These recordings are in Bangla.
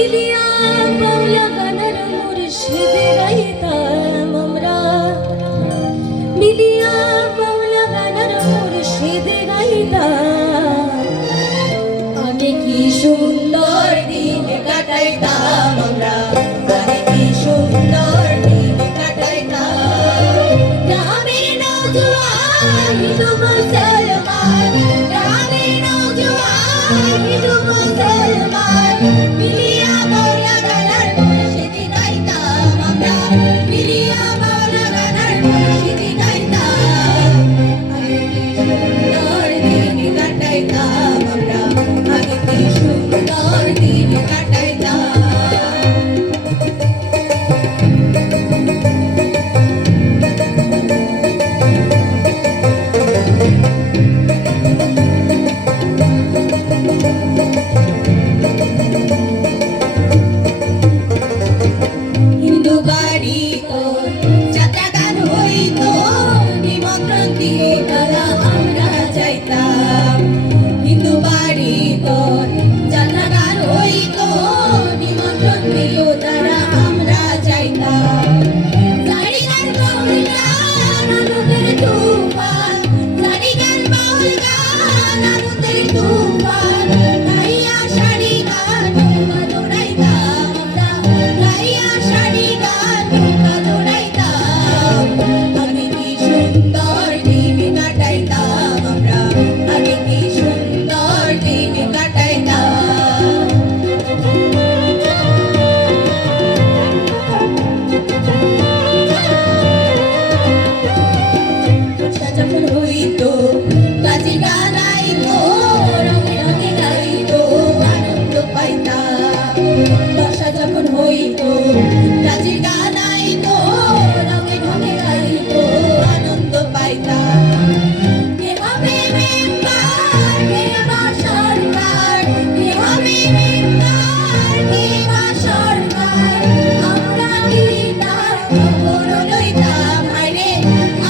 মিলিয়া বাউলা গানের মুর্শিদে গাইতাম আমরা, মিলিয়া বাউলা গানের মুর্শিদে গাইতাম। আগে কি সুন্দর দিন কাটাইতাম আমরা, আগে কি সুন্দর দিন কাটাইতাম। গ্রামের নওজোয়ান হিন্দু মুসলমান, গ্রামের নওজোয়ান হিন্দু মুসলমান, মিলিয়া বাউলা গানের মুর্শিদে গাইতাম আমরা, মিলিয়া বাউলা গানের মুর্শিদে গাইতাম। আগে কি সুন্দর দিন কাটাইতাম আমরা, আগে কি সুন্দর দিন কাটাইতাম। হিন্দু বাড়ি তোর যাত্রা গান হইতো, নিমন্ত্রণ দিয়ে তারা আমরা যাইতাম। হিন্দু বাড়ি তোর যাত্রা গান হইতো, নিমন্ত্রণ দিও তারা আমরা যাইতাম। জারি গান বাউল গান আনন্দের তুফান, জারি গান বাউল গান আনন্দের তুফান, গাইয়া শাড়ি গান নৌকা দৌড়াইতাম আমরা, গাইয়া শাড়ি গান নৌকা দৌড়াইতাম। আগে কি সুন্দর দিন কাটাইতাম আমরা, আগে কি সুন্দর দিন কাটাইতাম। বর্ষা যখন হইতো কাজী গান আইতো, রঙে রঙে গাইতো আনন্দ পাইতাম। বর্ষা যখন হইতো কাজী গান আইতো, রঙে রঙে গাইতো আনন্দ পাইতাম। কে হবে মেম্বার, কে বা সরকার, কে হবে মেম্বার, কে বা সরকার, আমরা কি তার খবর লইতাম হায়রে,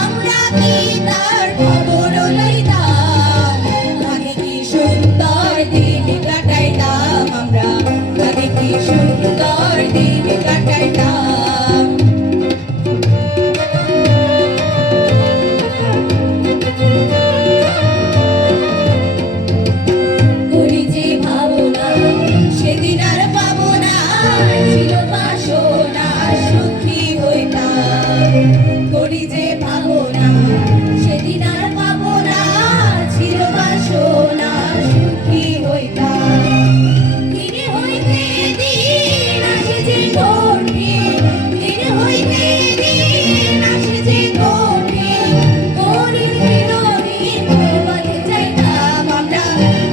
আমরা কি তার খবর লইতাম। আগে কি সুন্দর দিন কাটাইতাম আমরা, আগে কি সুন্দর দিন কাটাইতাম। করি যে ভাবনা সেদিন আর পাবো না, ছিল বাসনা সুখী হইতাম। করি যে ভাবনা সেদিন আর পাবো না, ছিল বাসনা সুখী হইতাম। দিনে হইতে দিন আসে যে কঠিন, দিনে হইতে দিন আসে যে কঠিন, করির বিরোহী পর্বতে যাইতাম আমরা,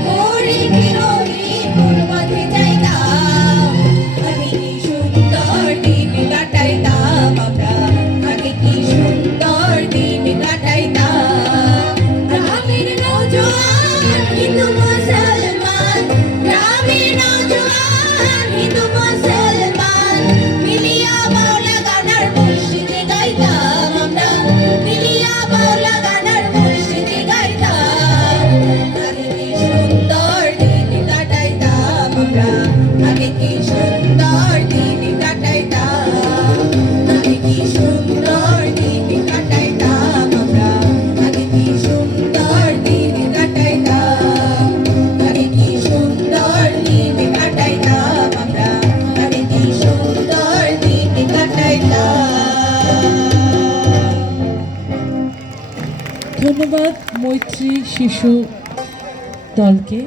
করির বিরোহী পর্বতে যাইতাম। আগে কি সুন্দর দিন কাটাইতাম আমরা, আগে কি সুন্দর দিন কাটাইতাম। গ্রামের নওজোয়ান হিন্দু মুসলমান, গ্রামের নওজোয়ান হিন্দু মুসলমান, মিলিয়া বাউলা গানের মুর্শিদে গাইতাম আমরা, মিলিয়া বাউলা গানের মুর্শিদে গাইতাম। আগে কি সুন্দর দিন কাটাইতাম আমরা, আগে কি সুন্দর দিন কাটাইতাম। আগে কি সুন্দর দিন কাটাইতাম আমরা, আগে কি সুন্দর দিন কাটাইতাম। আগে কি সুন্দর দিন কাটাইতাম আমরা, আগে কি সুন্দর দিন কাটাইতাম। ধন্যবাদ মৈত্রী শিশু দলকে।